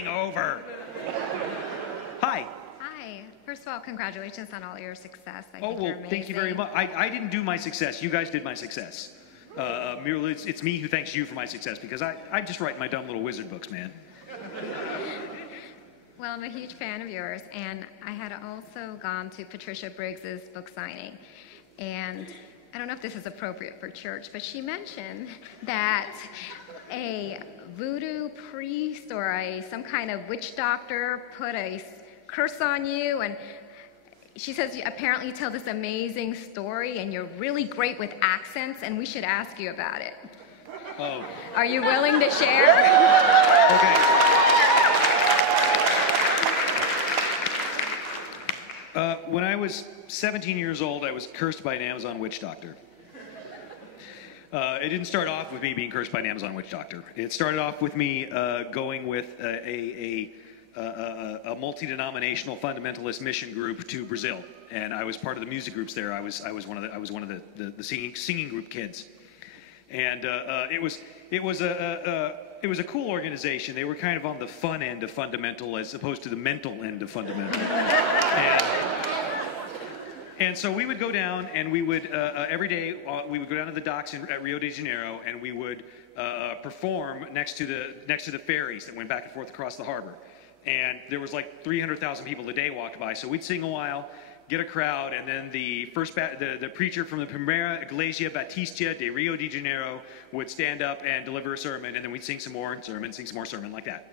starting over. Hi. Hi. First of all, congratulations on all your success. I Oh, think well, you're amazing. thank you very much. I didn't do my success. You guys did my success. Merely, it's me who thanks you for my success, because I just write my dumb little wizard books, man. Well, I'm a huge fan of yours, and I had also gone to Patricia Briggs's book signing. And I don't know if this is appropriate for church, but she mentioned that a voodoo priest or some kind of witch doctor put a curse on you, and she says apparently you tell this amazing story and you're really great with accents, and we should ask you about it. Oh. Are you willing to share? Okay. When I was 17 years old, I was cursed by an Amazon witch doctor. It didn't start off with me being cursed by an Amazon witch doctor. It started off with me going with a multi-denominational fundamentalist mission group to Brazil, and I was part of the music groups there. I was one of the singing group kids, and it was a cool organization. They were kind of on the fun end of fundamental as opposed to the mental end of fundamental. And so we would go down, and we would every day we would go down to the docks at Rio de Janeiro, and we would perform next to the ferries that went back and forth across the harbor. And there was like 300,000 people a day walked by. So we'd sing a while, get a crowd, and then the preacher from the Primeira Iglesia Batista de Rio de Janeiro would stand up and deliver a sermon, and then we'd sing some more sermon, like that.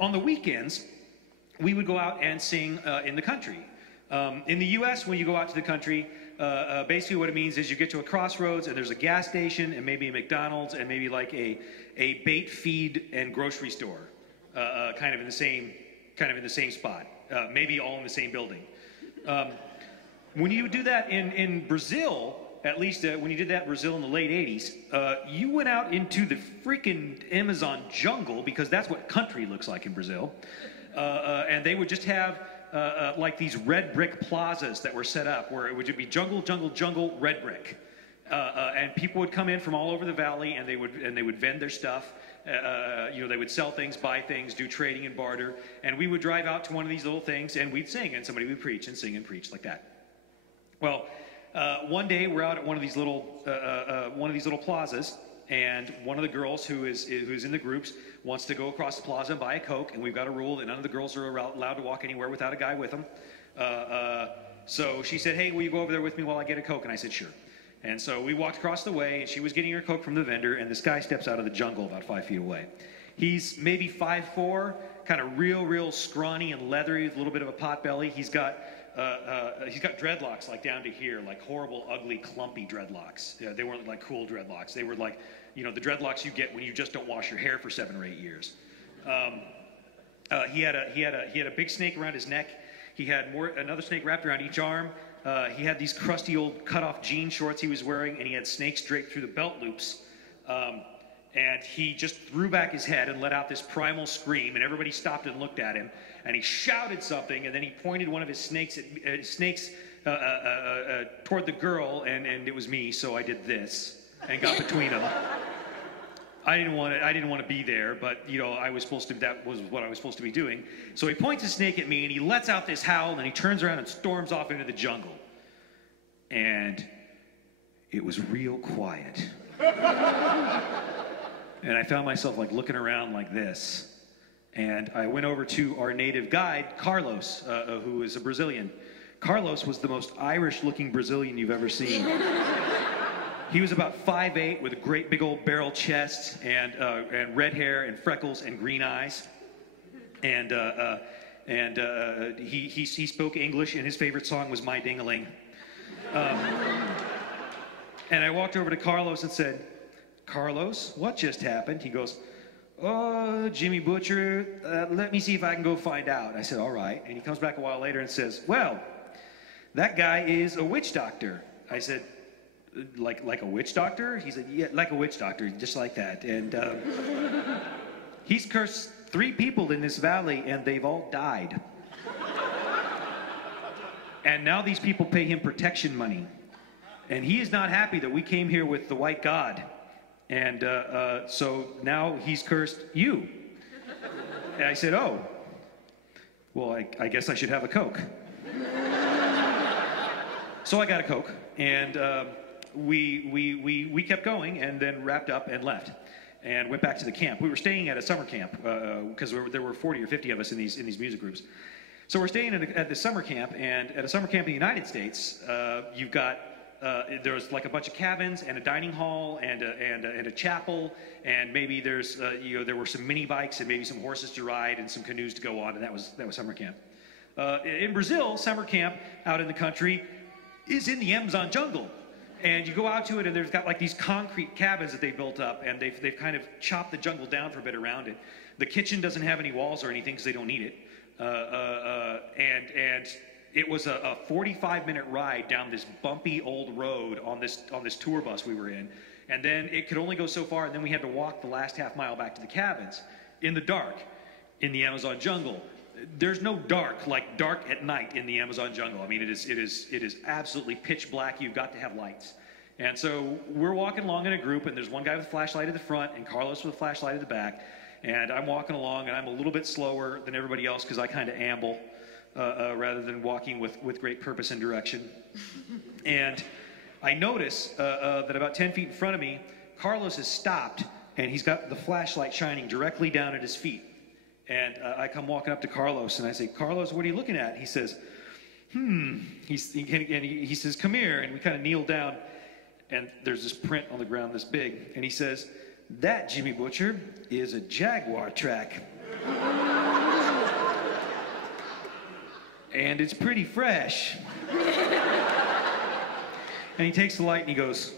On the weekends, we would go out and sing in the country. In the U.S., when you go out to the country, basically what it means is you get to a crossroads and there's a gas station and maybe a McDonald's and maybe like a bait feed and grocery store, kind of in the same spot, maybe all in the same building. When you do that in Brazil, at least when you did that in Brazil in the late 80s, you went out into the freaking Amazon jungle, because that's what country looks like in Brazil, and they would just have like these red brick plazas that were set up where it would be jungle, jungle, jungle, red brick. And people would come in from all over the valley, and they would vend their stuff. They would sell things, buy things, do trading and barter. And we would drive out to one of these little things, and we'd sing, and somebody would preach and sing and preach like that. Well, one day we're out at one of these little plazas, and one of the girls who's in the groups wants to go across the plaza and buy a Coke, and we've got a rule that none of the girls are allowed to walk anywhere without a guy with them. So she said, "Hey, will you go over there with me while I get a Coke?" And I said, "Sure." And so we walked across the way, and she was getting her Coke from the vendor, and this guy steps out of the jungle about 5 feet away. He's maybe 5'4", kind of real scrawny and leathery with a little bit of a pot belly. He's got dreadlocks like down to here, like horrible, ugly, clumpy dreadlocks. They weren't like cool dreadlocks. They were like, the dreadlocks you get when you just don't wash your hair for 7 or 8 years. He had a big snake around his neck. He had another snake wrapped around each arm. He had these crusty old cut-off jean shorts he was wearing, and he had snakes draped through the belt loops. And he just threw back his head and let out this primal scream, and everybody stopped and looked at him. And he shouted something, and then he pointed one of his snakes toward the girl, and it was me, so I did this and got between them. I didn't want to be there, but that was what I was supposed to be doing. So he points his snake at me, and he lets out this howl, and he turns around and storms off into the jungle. And it was real quiet. And I found myself like looking around like this. And I went over to our native guide, Carlos, who is a Brazilian. Carlos was the most Irish-looking Brazilian you've ever seen. He was about 5'8", with a great big old barrel chest, and red hair and freckles and green eyes. And he spoke English, and his favorite song was My Ding-a-Ling. And I walked over to Carlos and said, "Carlos, what just happened?" He goes, "Oh, Jimmy Butcher, let me see if I can go find out." I said, "All right." And he comes back a while later and says, "Well, that guy is a witch doctor." I said, like a witch doctor?" He said, "Yeah, like a witch doctor, just like that. And he's cursed 3 people in this valley, and they've all died. And now these people pay him protection money. And he is not happy that we came here with the white god. And so now he's cursed you." And I said, oh, well, I guess I should have a Coke. So I got a Coke, and we kept going, and then wrapped up and left, and went back to the camp. We were staying at a summer camp because there were 40 or 50 of us in these music groups. So we're staying at the summer camp, and at a summer camp in the United States, you've got there's like a bunch of cabins and a dining hall and a chapel, and maybe there's there were some mini bikes and maybe some horses to ride and some canoes to go on, and that was summer camp. In Brazil, summer camp out in the country is in the Amazon jungle. And you go out to it, and there's got like these concrete cabins that they built up, and they've kind of chopped the jungle down for a bit around it. The kitchen doesn't have any walls or anything because they don't need it. And it was a 45-minute ride down this bumpy old road on this tour bus we were in. And then it could only go so far, and then we had to walk the last half mile back to the cabins in the dark in the Amazon jungle. There's no dark like dark at night in the Amazon jungle. I mean, it is absolutely pitch black. You've got to have lights. And so we're walking along in a group, and there's one guy with a flashlight at the front and Carlos with a flashlight at the back. And I'm walking along, and I'm a little bit slower than everybody else because I kind of amble rather than walking with great purpose and direction. And I notice that about 10 feet in front of me, Carlos has stopped, and he's got the flashlight shining directly down at his feet. And I come walking up to Carlos, and I say, Carlos, what are you looking at? He says, He says, come here. And we kind of kneel down, and there's this print on the ground this big. And he says, that, Jimmy Butcher, is a Jaguar track. And it's pretty fresh. And he takes the light, and he goes,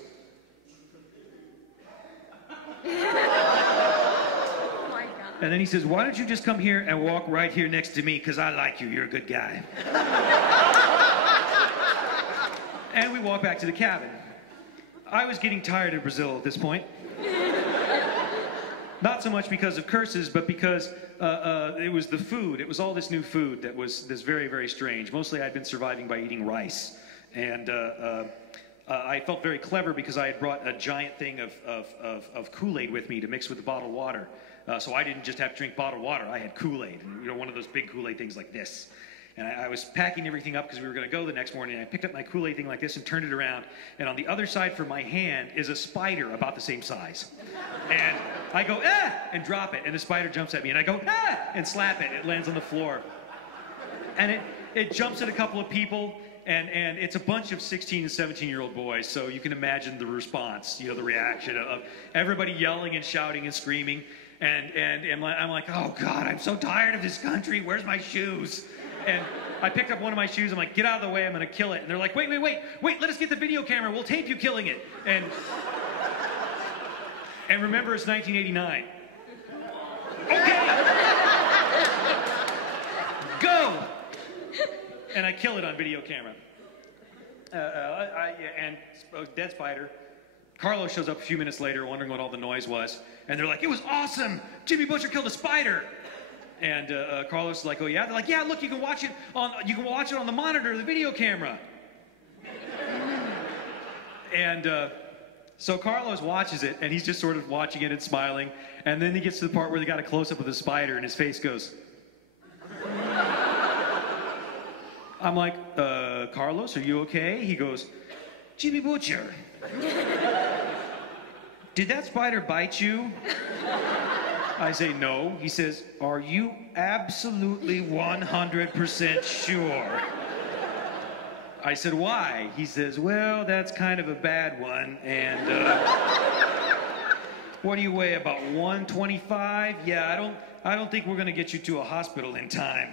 and then he says, why don't you just come here and walk right here next to me, because I like you. You're a good guy. And we walk back to the cabin. I was getting tired of Brazil at this point. Not so much because of curses, but because it was the food. It was all this new food that was this very, very strange. Mostly I'd been surviving by eating rice. And I felt very clever because I had brought a giant thing of Kool-Aid with me to mix with the bottled water. So I didn't just have to drink bottled water. I had Kool-Aid, and, one of those big Kool-Aid things like this. And I was packing everything up because we were going to go the next morning. And I picked up my Kool-Aid thing like this and turned it around. And on the other side from my hand is a spider about the same size. And I go, ah, and drop it. And the spider jumps at me. And I go, ah, and slap it. It lands on the floor. And it jumps at a couple of people. And it's a bunch of 16 and 17-year-old boys. So you can imagine the response, the reaction of everybody yelling and shouting and screaming. And I'm like, oh, God, I'm so tired of this country. Where's my shoes? And I picked up one of my shoes. I'm like, get out of the way. I'm going to kill it. And they're like, wait, let us get the video camera. We'll tape you killing it. And remember, it's 1989. Okay. Go. And I kill it on video camera. And dead spider. Carlos shows up a few minutes later wondering what all the noise was. And they're like, it was awesome. Jimmy Butcher killed a spider. And Carlos is like, oh yeah? They're like, yeah, look, you can watch it on the monitor, the video camera. And so Carlos watches it, and he's just sort of watching it and smiling. And then he gets to the part where they got a close-up of the spider, and his face goes. I'm like, Carlos, are you okay? He goes, Jimmy Butcher, did that spider bite you? I say, no. He says, are you absolutely 100% sure? I said, why? He says, well, that's kind of a bad one. And what do you weigh, about 125? Yeah, I don't think we're going to get you to a hospital in time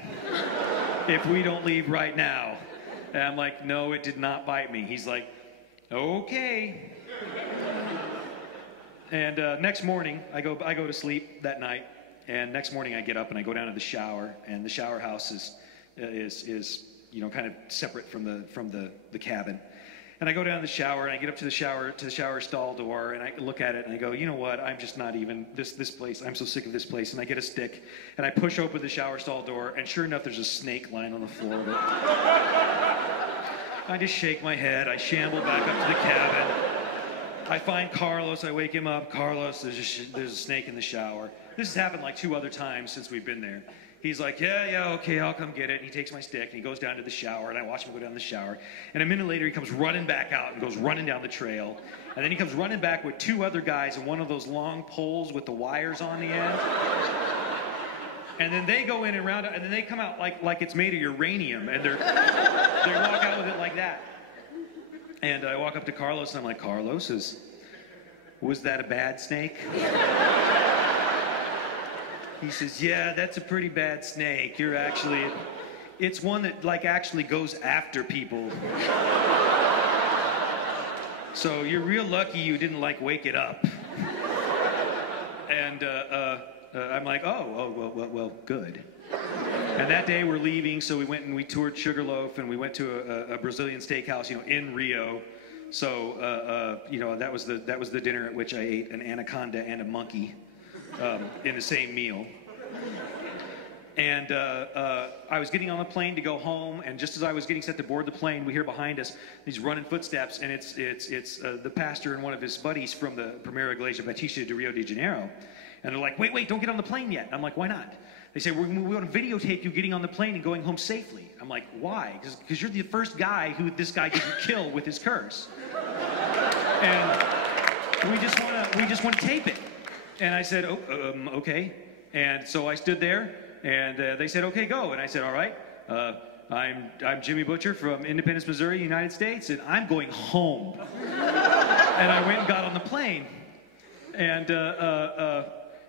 if we don't leave right now. And I'm like, no, it did not bite me. He's like, okay. And next morning, I go to sleep that night, and next morning I get up and I go down to the shower, and the shower house is kind of separate from the cabin. And I go down to the shower, and I get up to the shower stall door, and I look at it, and I go, you know what? I'm just not even this place. I'm so sick of this place. And I get a stick, and I push open the shower stall door, and sure enough, there's a snake lying on the floor of it. I just shake my head. I shamble back up to the cabin. I find Carlos. I wake him up. Carlos, there's a snake in the shower. This has happened like 2 other times since we've been there. He's like, yeah, okay, I'll come get it. And he takes my stick and he goes down to the shower, and I watch him go down the shower. And a minute later, he comes running back out and goes running down the trail. And then he comes running back with 2 other guys and one of those long poles with the wires on the end. And then they go in and round up, and then they come out like it's made of uranium, and they walk out with it like that. And I walk up to Carlos, and I'm like, Carlos, was that a bad snake? He says, yeah, that's a pretty bad snake. It's one that actually goes after people. So you're real lucky you didn't wake it up. And I'm like, well, good. And that day we're leaving, so we went and we toured Sugarloaf, and we went to a Brazilian steakhouse, in Rio. So, that was the dinner at which I ate an anaconda and a monkey in the same meal. And I was getting on the plane to go home, and just as I was getting set to board the plane, we hear behind us these running footsteps, and it's the pastor and one of his buddies from the Primeira Igreja Batista de Rio de Janeiro. And they're like, wait, don't get on the plane yet. I'm like, why not? They say, we want to videotape you getting on the plane and going home safely. I'm like, why? Because you're the first guy who this guy didn't kill with his curse. And we just want to tape it. And I said, okay. And so I stood there, and they said, okay, go. And I said, all right, I'm Jimmy Butcher from Independence, Missouri, United States, and I'm going home. And I went and got on the plane.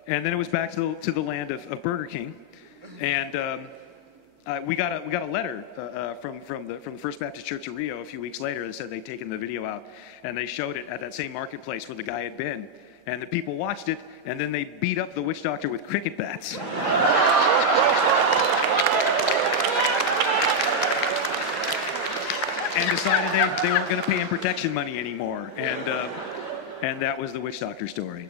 And then it was back to the land of Burger King, and we got a letter from the First Baptist Church of Rio a few weeks later that said they'd taken the video out, and they showed it at that same marketplace where the guy had been, and the people watched it, and then they beat up the witch doctor with cricket bats. And decided they weren't going to pay him protection money anymore, and that was the witch doctor story.